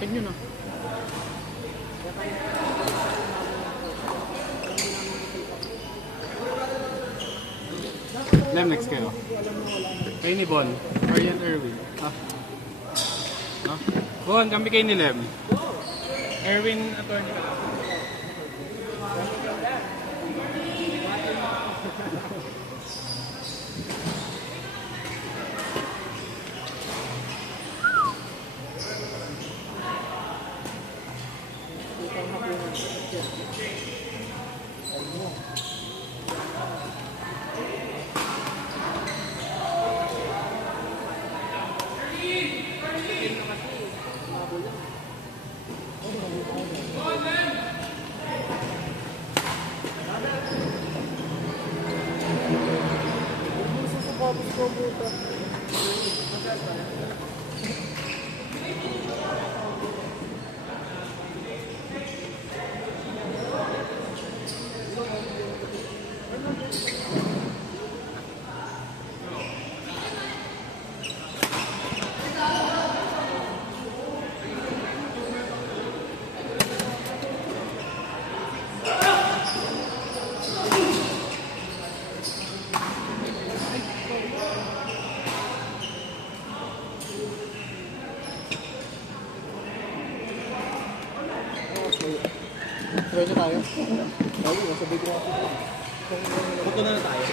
Akin yun ah. Lem, next kayo. Kayo ni Bon. Arian Erwin. Ah. Ah. Bon, kami kayo ni Lem. Erwin, attorney ka. Try na tayo. Tayo, sabi ko ako. Buto na tayo.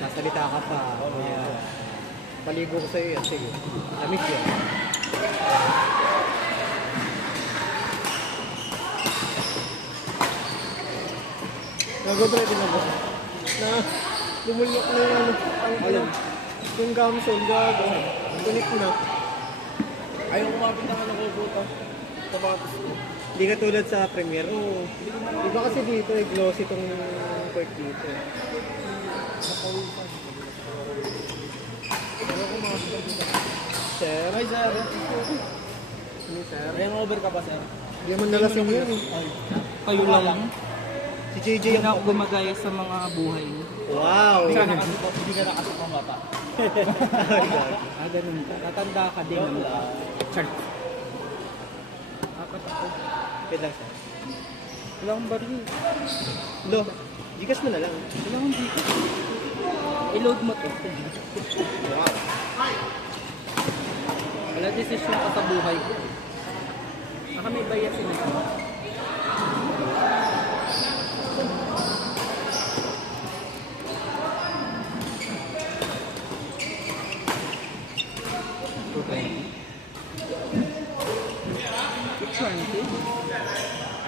Sasalita ka pa. Paligo ko sa'yo yan. Sige. Lamig yan. Nag-try din ako. Na lumulok na yung ano. Yung gamsol, gago. Tunik na. Ayaw kumapit naman ako buta. Sapatos ko. Hindi ka tulad sa Premiere. Oo. Iba kasi dito glossy itong part dito. Sir? Hi, sir. Ano, sir? Ayang over ka pa, sir? Hindi naman nalasing yun. Kayo lang. Si JJ Hindi na ako gumagaya sa mga buhay. Wow! Hindi ka nakasupang bata. Ganun ka. Tatanda ka din. Chart. Apat ako. Wait lang, sir. Wala akong baril. Lo, gigas mo na lang. Wala akong dito. I-load mo to. Wow. Wala desisyon ka sa buhay ko. Baka may bayasin na.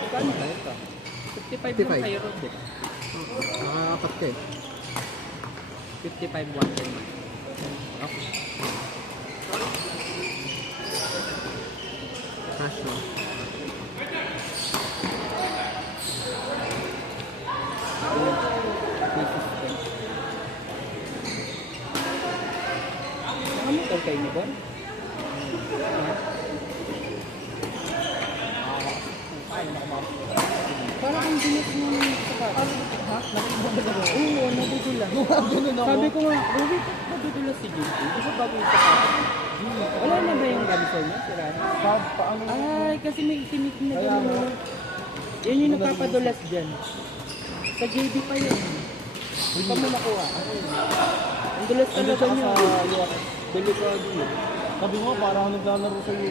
Magkano tayo ito? 55 lang tayo ron. Nakakapat ka eh. 55 1 din. Okay. Cash no? Nakamutal kayo ni Bon? Parang ang dinis mo sapatos. Ha? Oo, nadudulas. Sabi ko nga, Ruby, nadudulas si JP. Di ba bago yung sapatos? Wala na ba yung gamsol niya? Sira na? Ay, kasi may itimik na gano'n. Yan yung nagpapadulas dyan. Sa JB pa yun. Hindi pa mo nakuha. Ang dulas talaga niya. Delikado yun. Sabi mo, parang naglalaro sa iyo.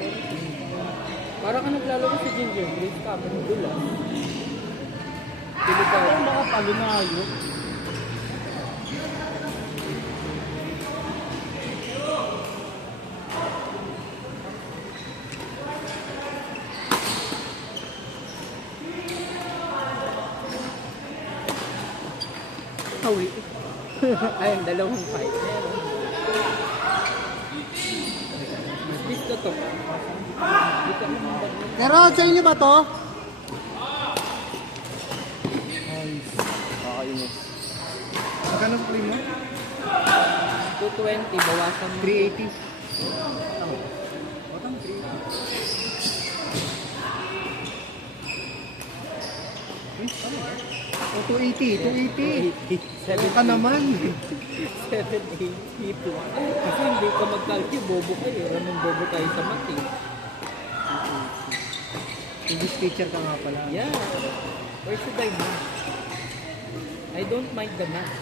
Parang ka naglalaro sa ginger. Grade ka, pero dulas. Parang nakapalo na ayok. Hawi. Ayun, dalawang fight. Dito to. Dito naman ba? Pero sa inyo ba to? Kakainis. Magkano ang play mo? 220, bawasan mo. 380. Batang 380. Tama. O, 280. 280. Ano ka naman? 782. Kasi hindi ka mag-calculate, bobo ka eh. Ramang bobo tayo sa math eh. English teacher ka nga pala. Yeah. Where should I math? I don't mind the math.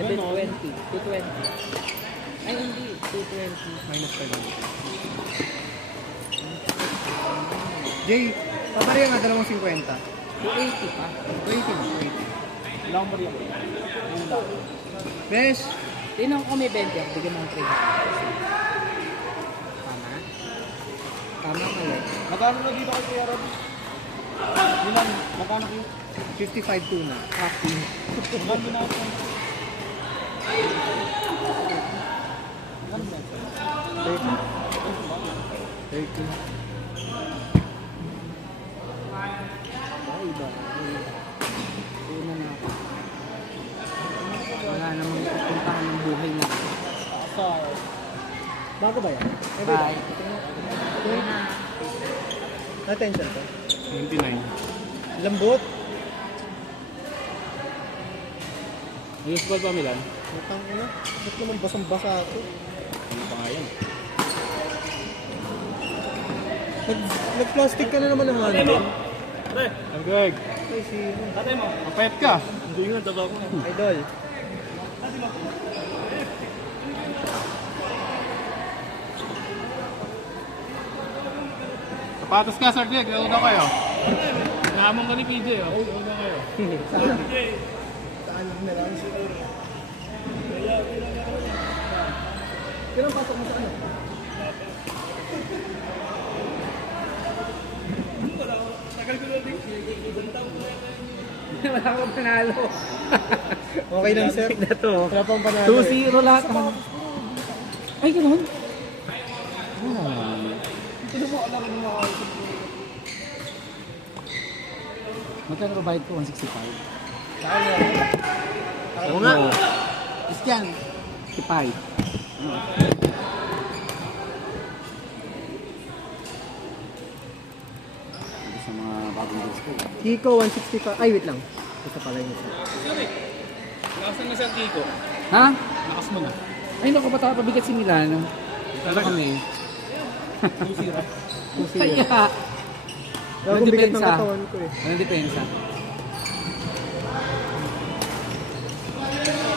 1120. 220. Ay, hindi. 220. Minus ka lang. Jay, papareha nga 250. 280 pa. 280 mo, 280. Lang ba yan? Besh! Tinang ko may 20 ako. Bigyan mo ng 3. Tama? Tama mali. Magkano na dito kay Kuya Rob? Ilan? Magkano kayo? 55 tuna. Happy. Magkano na ako? 30. Iba. Una na ako. Wala namang pupuntahan ng buhay na. Bago ba yan? Bye. Attention ko. 29. Lambot. Useful pa Milan? Matang ina. Ba't naman basang-basa ako? Ano pa nga yan? Nag-plastic ka na naman ng hangin. Greg, Ay, sino? mapayat ka. Hindi nga, daba ko. Idol. Sapatos ka, Sir Greg. Nauna kayo. Nahamon ka ni PJ, oh. Nauna kayo. Saan? Saan na lang siguro? Kailan pasok mo sa ano? Wala akong panalo. Okay lang, sir. Na to. Wala pang panalo. 2-0 lahat. Ay, ganun? Ito mo, alam mo mga Magkano ba bayad ko? 165. Saan nga? Oo nga. Christian. 65. Sa mga bagong gusto ko. Kiko, 165. Ay, wait lang. Ito pala yung isa. Sorry. Nakasan na Sir Kiko. Ha? Nakas mo na. Ay, naku, bata pabigat si Milano. Ano kami? 2-0. Kaya. Wala akong bigat ng katawan ko eh. Anong depensa?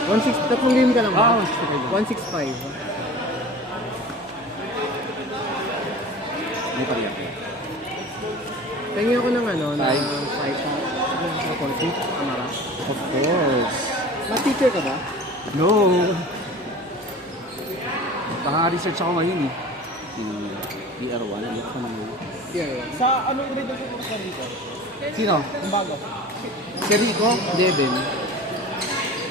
1-6, tatlong game ka lang ba? 165. 1-6-5. May pariyak. Tingin ako ng ano, ng Five. 5 na konti. Amara. Of course. Ma-teacher ka ba? No. Baka research ako ngayon eh. Yung PR1. Ano ko naman. Yeah. Sa anong grade ang pupunta ka dito? Sino? Ang bago. Si Rico? Devin.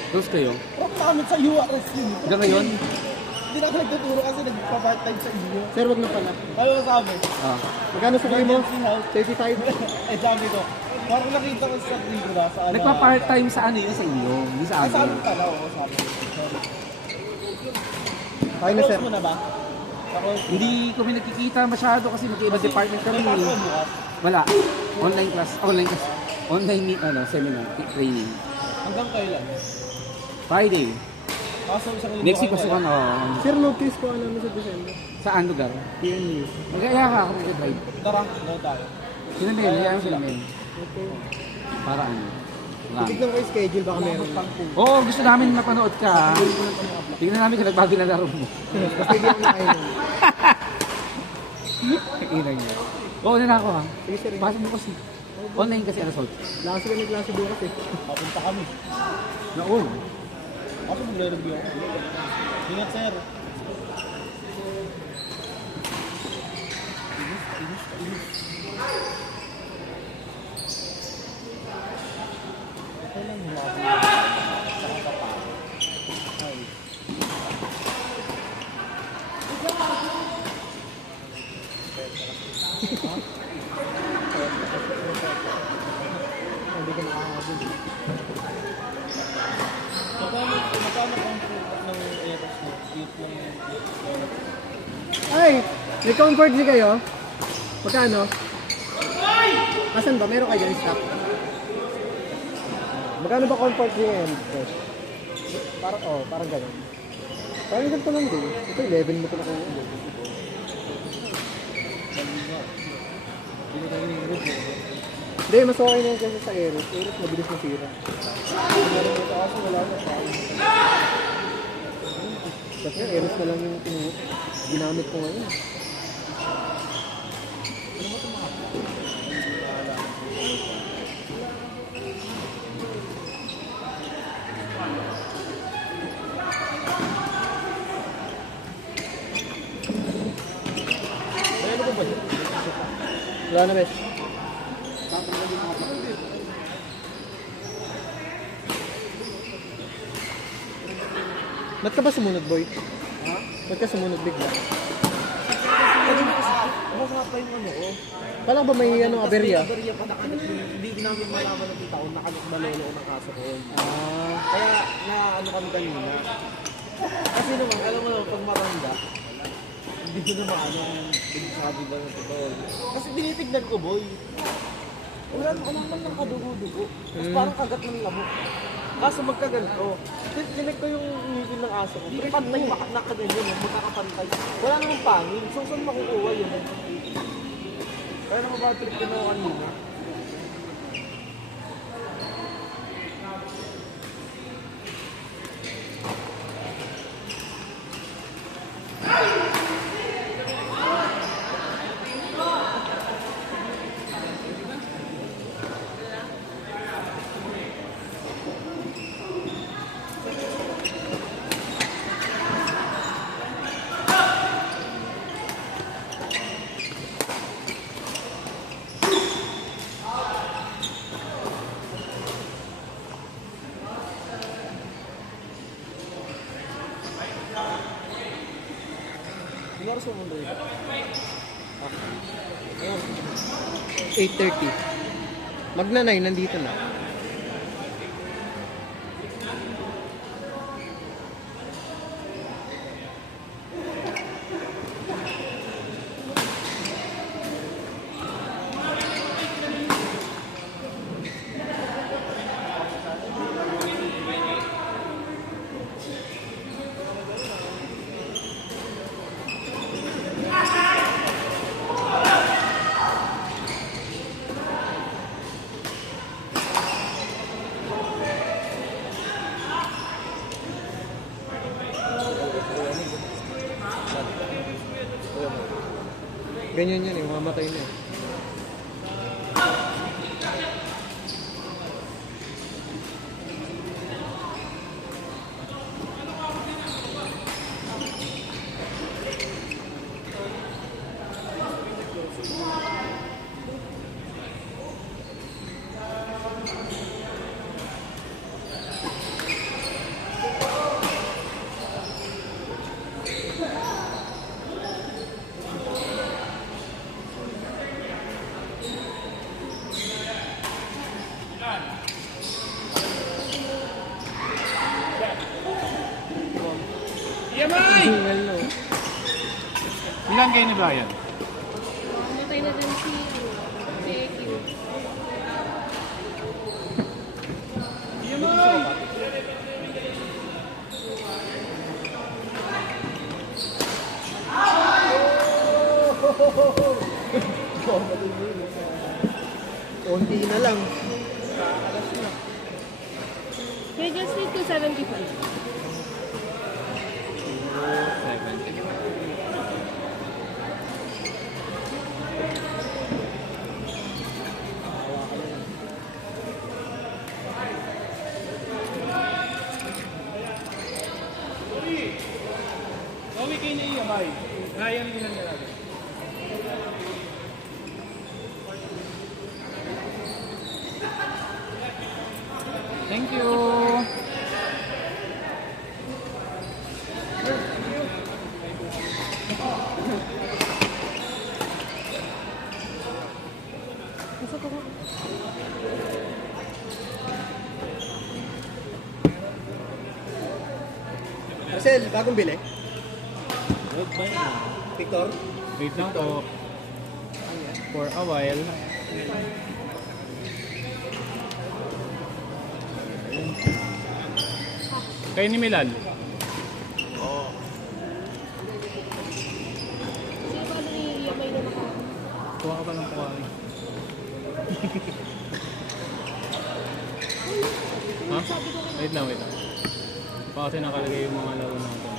Close kayo? Prof namin sa URS yun. Hanggang ngayon? Hindi na ako nagtuturo kasi nagpa-part-time sa iyo. Sir, wag na pala. Ano sabi? Ah. Magkano sa mo? 35. Eh, sabi ko. Parang nakita ko sa video na sa ano. Nagpa-part-time sa ano yun sa inyo? Hindi sa Ay, sa amin. amin pala. Oo, sabi ko. Okay na, sir. Close mo na ba? Tapos, Hindi kami nakikita masyado kasi magkaiba department kami. may pasok bukas. Wala. Online class. Online class. Online seminar. Training. Hanggang kailan? Friday. Kaso isang linggo Next week kayo, pasukan. wala. Sir, notice ko namin sa December. Saan lugar? PNU. Magkaya ka ako mag-drive. Tara, no tayo. Sila Mel, hayaan sila Mel. Okay. Para ano? Lang. Tignan ko yung schedule, baka meron. Oo, gusto namin mapanood ka. Tignan namin kung nagbago na laro mo. Basta hindi ako nakainin. Inang niya. Oo, na ako ha. Sige, sir. Pasok mo kasi. Online kasi alas 8. Lasa kami klase bukas eh. Papunta kami. Naon. Ako magre-review ako. Ingat, sir. Hindi ka nakakabog. Magkano ang ng Eros mo? Ay! May comfort di kayo? Magkano? Asan ba? Meron kayo dyan stock? Magkano ba comfort niya yan? Parang, parang ganun. Parang ganito lang din. Ito, 11 mo ko na kung hindi, mas okay na yun kasi sa Aeros. Aeros, mabilis masira. Meron dito kasi wala na pa. Kasi Aeros na lang yung ginamit ko ngayon. Wala na, bes. Ba't ka ba sumunod, boy? Ha? Ba't ka sumunod bigla? Baka pa yung ano ko. Kala ba may anong aberya? Aberya pa nakanak. Hindi namin malaman ng tita kung nakanak ba lolo o ng kaso ko. Ah, Kaya na ano kami kanina. Kasi naman, alam mo naman, pag maranda, hindi ko na maano kung sabi ba ng totoo. Kasi tinitignan ko, boy. Wala naman ng kadugo-dugo. Tapos parang kagat ng lamok. Kaso magkaganto. Tinig ko yung ngipin ng aso ko. Pero pantay, nakaganyan yun, magkakapantay. Wala namang pangin. So, saan makukuha yun? Kaya naman ba trip ko na kanina? Ano oras mo mundo yun? 8:30. Magna 9, nandito na. Ganyan yan eh, mamatay na eh. Singal no. Ilan kayo ni Brian? Matay na din si AQ. Konti na lang. May just need 275. Bawi kayo na iya, bay. Brian, ilan nila? Thank you. Marcel, bagong bili? Victor? Wait lang to. For a while. Kayo ni Milal. Sino ba ni may na naka? Kuha ka pa ng kuha. Ha? Wait lang, wait lang. Pa kasi nakalagay yung mga laro natin.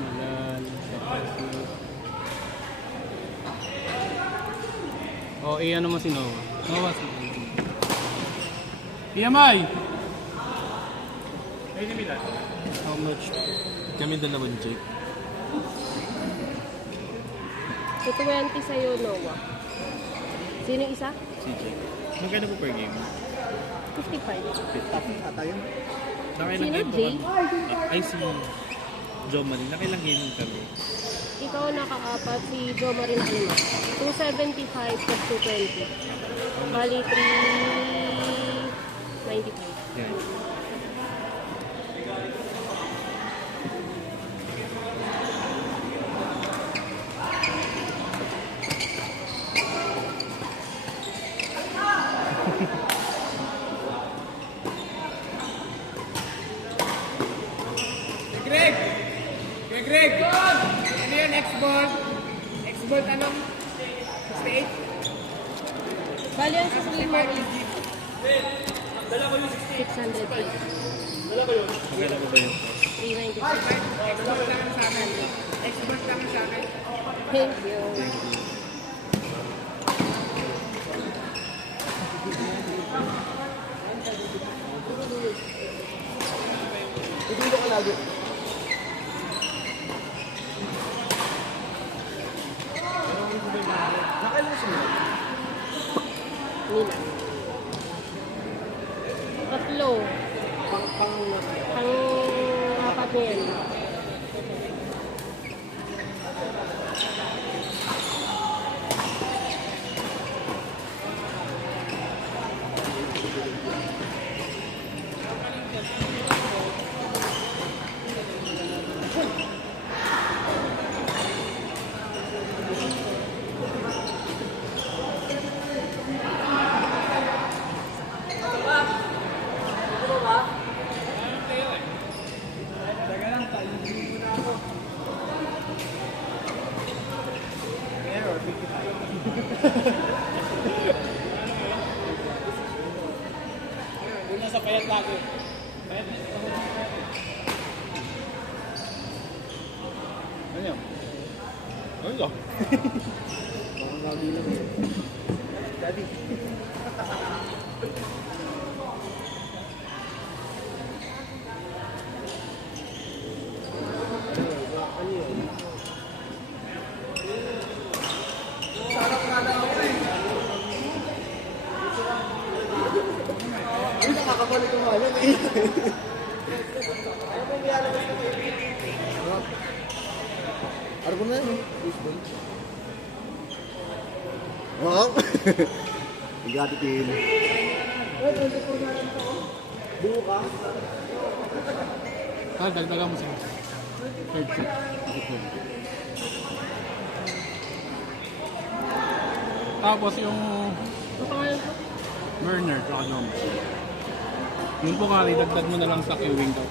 Milal, Sapatos. O, ano mo si Noah? Noah si PMI! Ay, ni Milal. How much? Kami dalawang Jake. So 20 sa'yo, Noah. Sino yung isa? Si Jake. Magkano po per game? 55. Ata yun. Sino, Jay? Ay, si Joe Marie. Nakailang game kami. Ikaw nakaapat, si Jo Marin Alma. 275 plus 220. Bali, 395. Yeah. Greg! Greg! Ano yun? X-Bolt? X-Bolt anong? 68? Bali, ang sa Slimmer is 600 pesos. Magkano po ba yun? 395. X-Bolt naman sa akin. X-Bolt naman sa akin. Thank you. Dito ka lagi. Nakailang sila? Nila. Tatlo. Pang-apat na yan. Doon na sa payat lagi. Payat. Ano yun? Ano yun? Bakang gabi lang eh. Daddy. Ano yun? Ay, nakakabalik yung malam eh. Ano pong lalabas na kayo? Ano po na yun? Baseball. Wow! Igatitin. Buo ka? Dagdagan mo sila. Third set. Tapos yung burner, tsaka number. Yung Pocari, dagdag mo na lang sa queuing ko.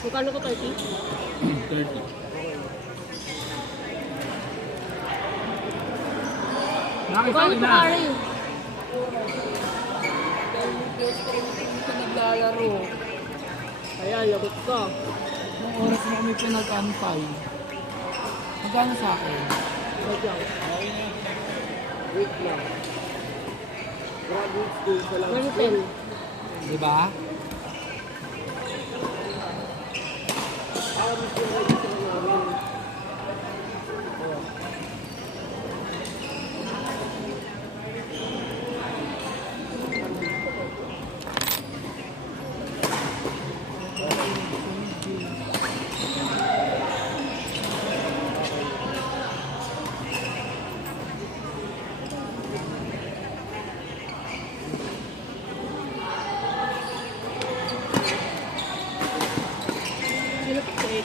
Magkano ko 30? 30. Magkano ko pare? Hindi ka naglalaro. Kaya, lagot ka. Nung oras na kami pinag-antay. Magkano sa akin? Badyang. Wait lang. Graduate school sa lang. 110. Diba? Miss yung register namin.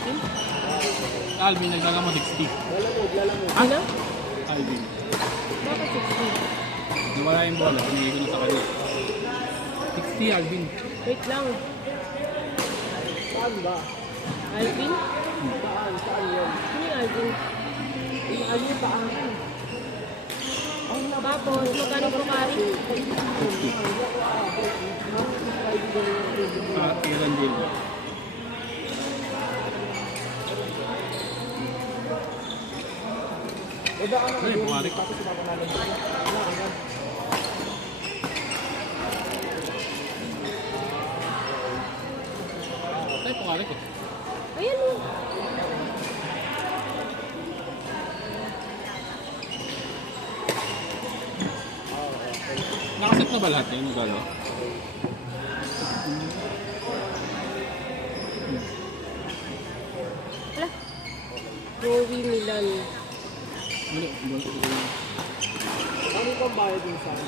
Alvin? Alvin, nagdala mo 60. Lalamog. Ano? Alvin. Bakit 60? Nawala yung bola, pinigay ko na sa kanya. 60, Alvin. Wait lang. Saan ba? Alvin? Saan yan? Ano yung Alvin? Ano yung paan? Tapos, magkano po kari? Ilan din. Eda ka na. Ano yung pumari? Tapos ipapangalan mo. Wala ka na. Ay, pukari ko. Ayan o. Nakaset na ba lahat yung galo? Wala. Joey Milan. Wala. Ano pang bayad yung saan?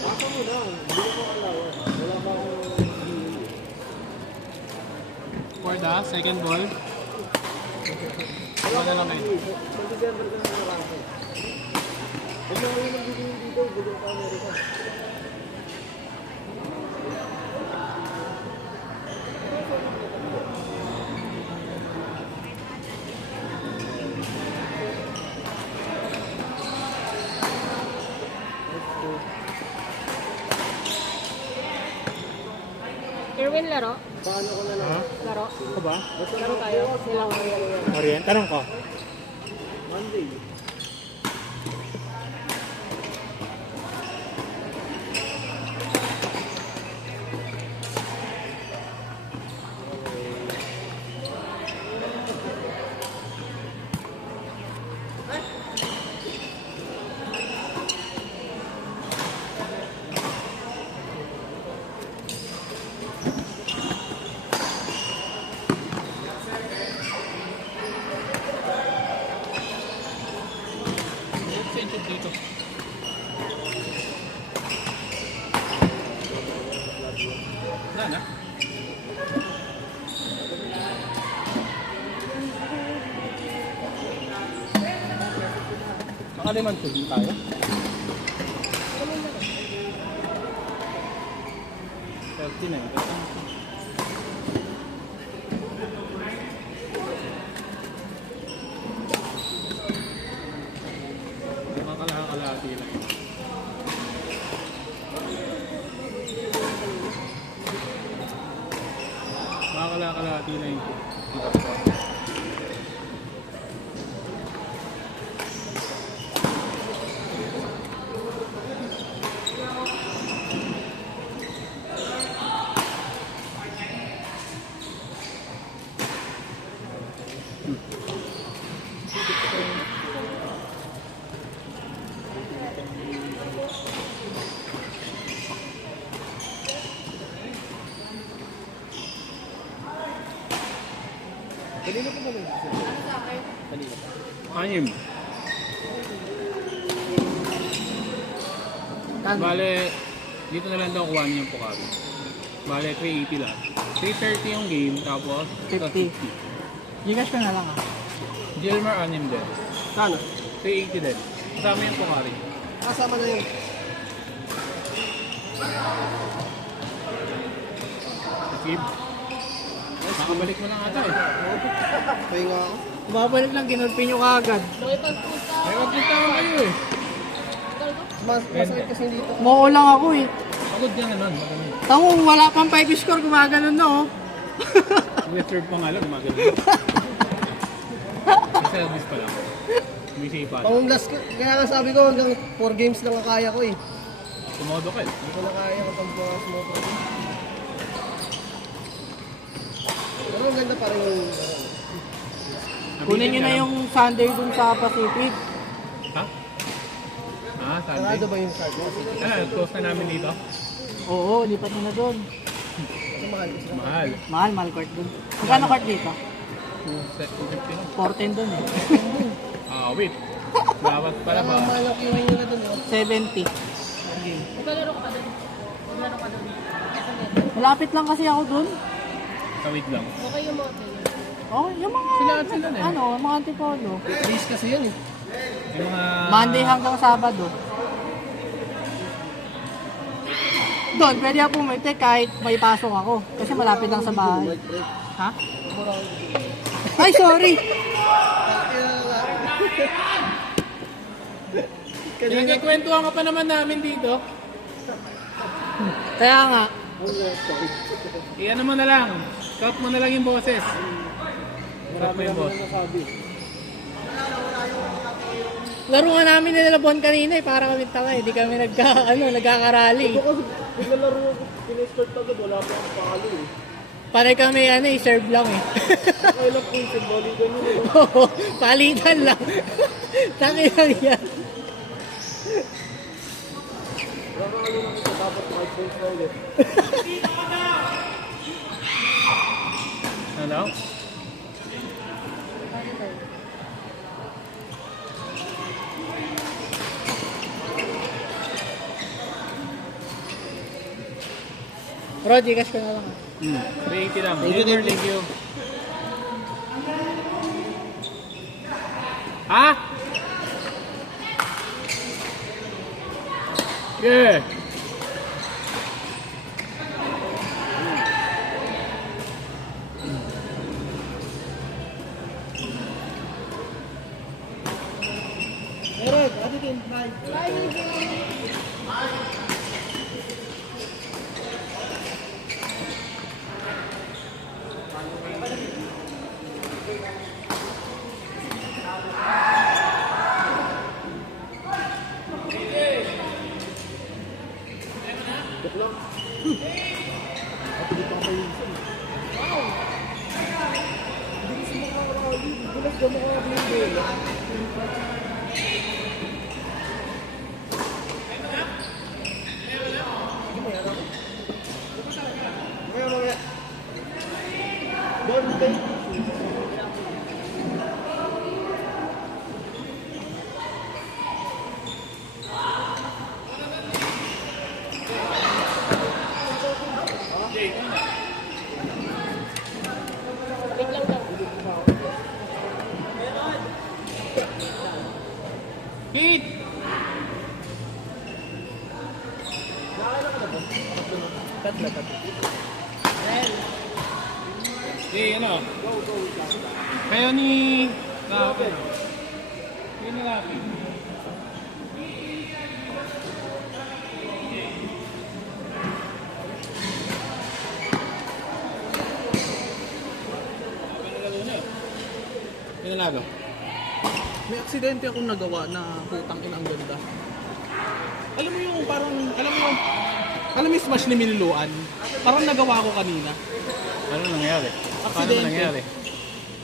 Asa mo na. Hindi ko alawa. Wala pa akong For the second ball. Wala na lang eh. Sa December ka na marami. Huwag na kayo magbibigay dito. Bigyan ka Amerika. Erwin, laro? Paano ko na lang? Laro? Ako ba? Laro tayo? Silang Orient, tanong ko. Monday. Sentient dito. Wala na. Nakaliman to din tayo. Healthy na yun. Kalahati lang. Kalahati lang yun. Kanina pa ba lang? Kanina. Anim. Bale, dito na lang daw kuha niyo yung Pocari. Bale, 380 lang. 330 yung game, tapos 50. Gcash ko na lang ah. Gilmar anim din. Sana? 380 din. Kasama yung Pocari. Kasama na yun. Skip. Makabalik mo lang ata eh. Pahinga ako. Babalik lang, kinulpi nyo kaagad. Nakipagpunta. May magpunta ka kayo eh. Masakit kasi dito. Moko lang ako eh. Pagod ka na nun. Tango, wala pang 5 score, gumaganon na oh. Reserve pa nga lang, maganda. May service pa lang. May safe pa. Pang last, kaya nga sabi ko hanggang 4 games lang ang kaya ko eh. Tumodo ka eh. Hindi ko na kaya kapag smoke. Pero ang ganda pa rin yung... Kunin nyo na yung Sunday dun sa Pacific. Ha? Ah, Sunday. Sarado ba yung card mo? Close na namin dito. Oo, lipat nyo na dun. Kasi mahal kasi. Mahal. Mahal court dun. Magkano court dito? 250 lang. 14 dun eh. Ah, wait. Bawat pala Parang ba? mahal ang kiwin nila dun. 70. Maglalaro ka pa doon. Maglalaro ka doon. Malapit lang kasi ako dun. Tawid lang. Okay yung mga pin. Okay, yung mga, Sila na eh. ano, mga antipolo. Race kasi yan eh. Yung mga... Monday hanggang Sabado. Doon, pwede ako pumunta kahit may pasok ako. Kasi malapit lang sa bahay. Ha? Ay, sorry! Pinagkikwentuhan ka pa naman namin dito. Kaya nga. Iyan mo na lang. Cut mo na lang yung boses. Cut mo yung boss. Laro nga namin nila Bon kanina eh, para kami tanga eh. Di kami nagkakarally. Ito kasi naglalaro ako, pinestart agad, wala pa akong palo eh. Pare kami serve lang eh. Kailang points yung bali ganun eh. Oo, palitan lang. Tangi lang yan. Nakakalo lang ito, dapat 5 points na ulit. Hello? Rod, ikas ko na lang. 380 lang. Thank you. Ha? Yeah. Meron, ano din, hi. Mamaya. Bon, okay. Wait lang daw. Pete! Ano? Kayo ni... Yun na lang. Pinalago. May aksidente akong nagawa na putang ina ang ganda. Alam mo yung parang, alam mo yung smash ni Miniluan? Parang nagawa ko kanina. Ano nangyari? Paano Aksidente. nangyari?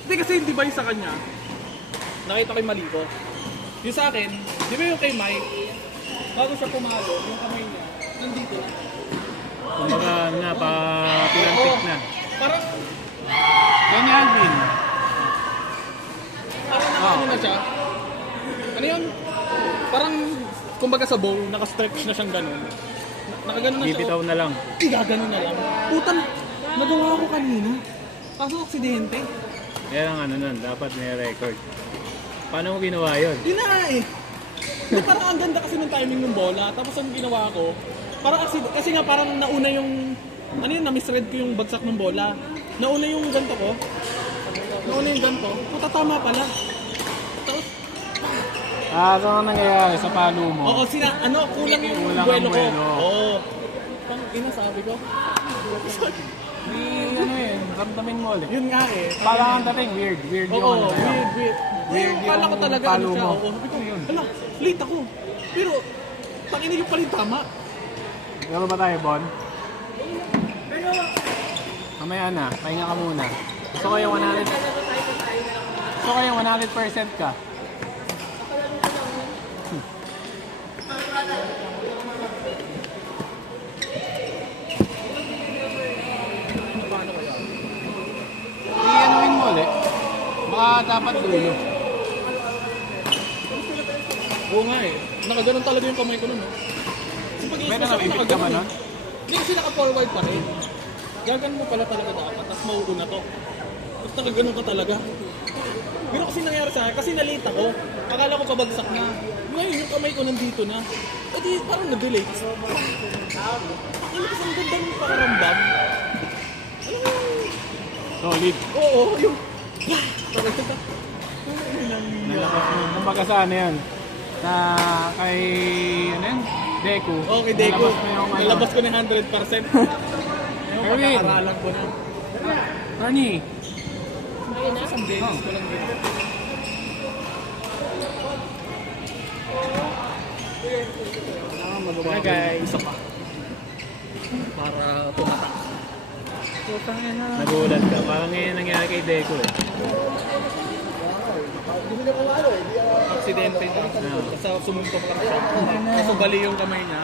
Hindi kasi hindi ba yung sa kanya? Nakita ko yung mali ko. Yung sa akin, di ba yung kay Mike? Bago siya pumalo, yung kamay niya, nandito na. Kumbaga na, pa-pilantik na. Parang, Yan ni Alvin. parang ano na siya. Ano yun? Parang, kumbaga sa bow, naka-stretch na siyang ganun. Nakaganon na siya. Bibitaw na lang. Igaganon na lang. Putan, nagawa ko kanina. Kaso aksidente. Yan ang ano nun, dapat may record. Paano mo ginawa yun? Yun na nga eh. Hindi, parang ang ganda kasi ng timing ng bola. Tapos ang ginawa ko, parang kasi nga parang nauna yung, ano yun, na-misread ko yung bagsak ng bola. Nauna yung ganto ko. Nauna yung ganto. Puta, tama pala. Tapos, Ano ang nangyayari sa palo mo? oo, kulang yung Kulang ang buwelo ko. buwelo. Oo. Pang ina, sabi ko. Di, ano yun, ramdamin mo ulit. Yun nga eh. Parang ang dating, weird yung Oo, ano sa'yo. weird. Weird Kala ko yung talaga palo ano siya. mo. Oo, sabi ko, hala, late ako. Pero, tangina yung pala yung tama. Gano'n ba tayo, Bon? Mamaya na, pahinga ka muna. Gusto ko yung 100% ka. I-anuin mo ulit. Baka dapat dulo. Oo nga eh. Nakaganon talaga yung kamay ko nun. No? Kasi pag May nakabibig ka ba nun? Hindi kasi naka-forward pa rin. Gaganon mo pala talaga dapat, tapos mauuna to. Tapos nakaganon ka talaga. Pero kasi nangyari sa akin, kasi nalita ko. Akala ko pabagsak na. Ngayon yung kamay ko nandito na. O di parang nag-delay. Tapos, ang ganda ng pakaramdam. Solid. Oo, yung... Nalakas mo. Kumbaga sa ano yan? Sa kay, ano yan? Deku. Okay, Deco. Nalabas mo yung ano. Nilabas ko na 100%. Ngayon, Erwin. pagkakaralan ko na. Ernie. Ayun na. Isang beses ko lang dito. Hi guys. Isa pa. Para tumatak. Nagulat ka. Parang ngayon nangyari kay Deku eh. Aksidente na. Kasi sumuntok lang siya. Kaso bali yung kamay niya.